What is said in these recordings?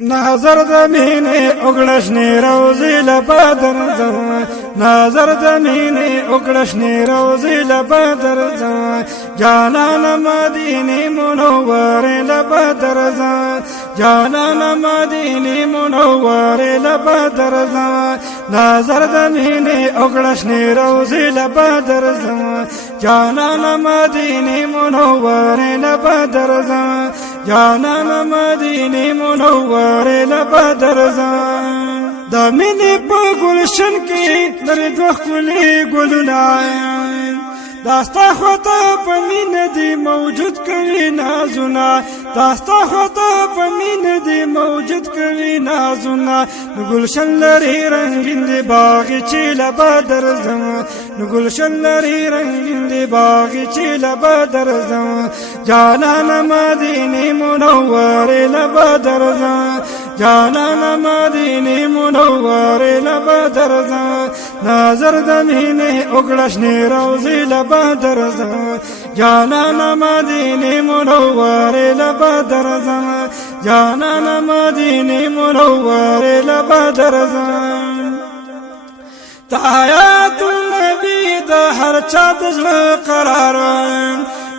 نظر د مینې وکړشنې روزي لبدر ځم نظر د مینې وکړشنې روزي لبدر ځم جانان مدینه منوره لبدر ځم جانان مدینه منوره لبدر ځم نظر د مینې وکړشنې روزي لبدر ځم جانان مدینه منوره لبدر ځم جانان مدینه منوره لبدر ځم د مینې په ګلشن کې لري دوه ښکلي ګلونه داستا خطا په مینه دی موجود کوي نازونه داستا خطا په مینه دی موجود کوي نازونه گلشن لري رنگین دی باغ چې لبدر ځم گلشن لري رنگین دی باغ چې لبدر ځم جانان مدینه منوره لبدر ځم جانان مدینه منوره لبدر ځم نظر د مینې وکړشنې روزي لبدر ځم جانان مدینه منوره لبدر ځم جانان مدینه منوره لبدر ځم تحیات النبی د هر چا د زړه قرار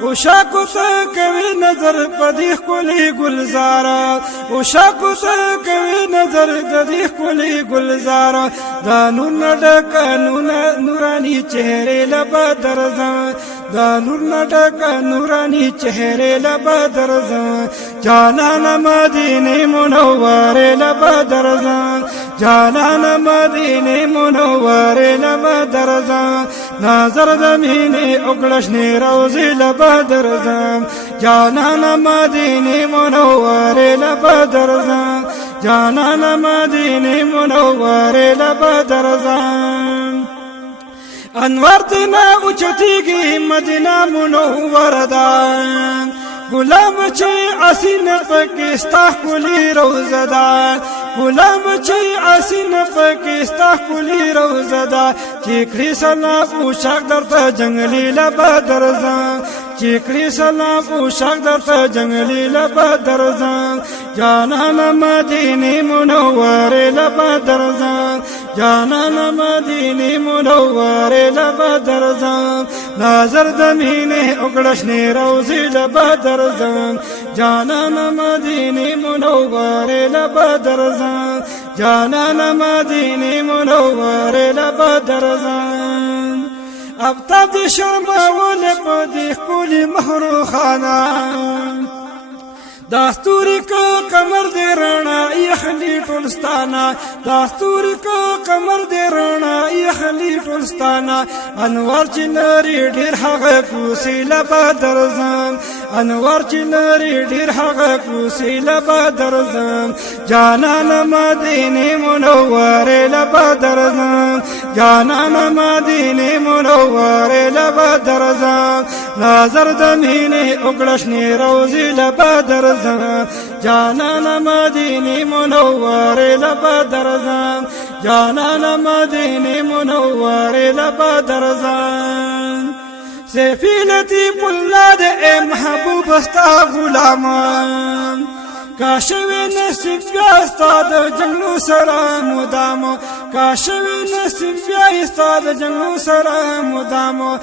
وشاکو ته کوي نظر پدې ښکلي ګلزار وشاکو ته کوي نظر پدې ښکلي ګلزار دا نور ډک نورانی چهره لبدر ځم دا نور ډک نورانی چهره لبدر ځم جانان مدینه منوره لبدر ځم جانان مدینه منوره لبدر ځم نظر د مینې وکړشنې روزي لبدر ځم جانان مدینه منوره لبدر ځم جانان مدینه منوره لبدر ځم انوار دینا اوچتیږي مدینه منوره ده غلام چې اسین پکې ستا ښکلي روزه ده غلام چې اسین پکې ستا ښکلي روزه ده چې کړي سلام پوشاک درته جنګلي لبدر ځم چې کړي سلام پوشاک درته جنګلي لبدر ځم جانان مدینه منوره لبدر ځم جانان مدینه منوره لبدر ځم نظر د مینې وکړشنې روزي لبدر ځم جانان مدینه منوره لبدر ځم جانان مدینه منوره لبدر ځم افتاب د شرمول په دې ښکلي مخروخانه داستوري کو کمر دې رڼا یخلی ټولستانه داستوري کو کمر دې رڼا یخلی ټولستانه انوار چې لري ډېر هغه کوسي لبدر ځم انوار چې لري ډېر هغه کوسي لبدر ځم جانان مدینه منوره لبدر ځم جانان مدینه منوره لبدر ځم نظر د مینې وکړشنې روزي لبدر جانان مدینه منوره لبدر ځم جانان مدینه منوره لبدر ځم سیفی لطیف الله د محبوب استا غلامان کاشوی نصیب بیا استاد جنگلو سره مدامو کاشوی نصیب بیا استاد جنگلو سره مدامو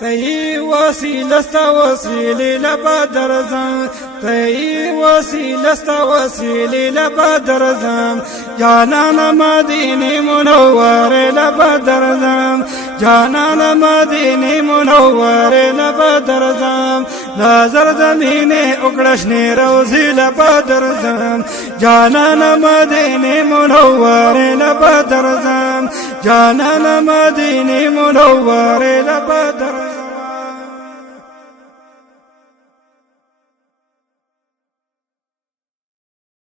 تئی وسیله ستا وسیله لبدر ځم تئی وسیله ستا وسیله لبدر ځم جانان مدینه منوره لبدر ځم جانان مدینه منوره لبدر ځم نظر د مینې وکړشنې روزي لبدر ځم جانان مدینه منوره لبدر ځم جانان مدینه منوره لبدر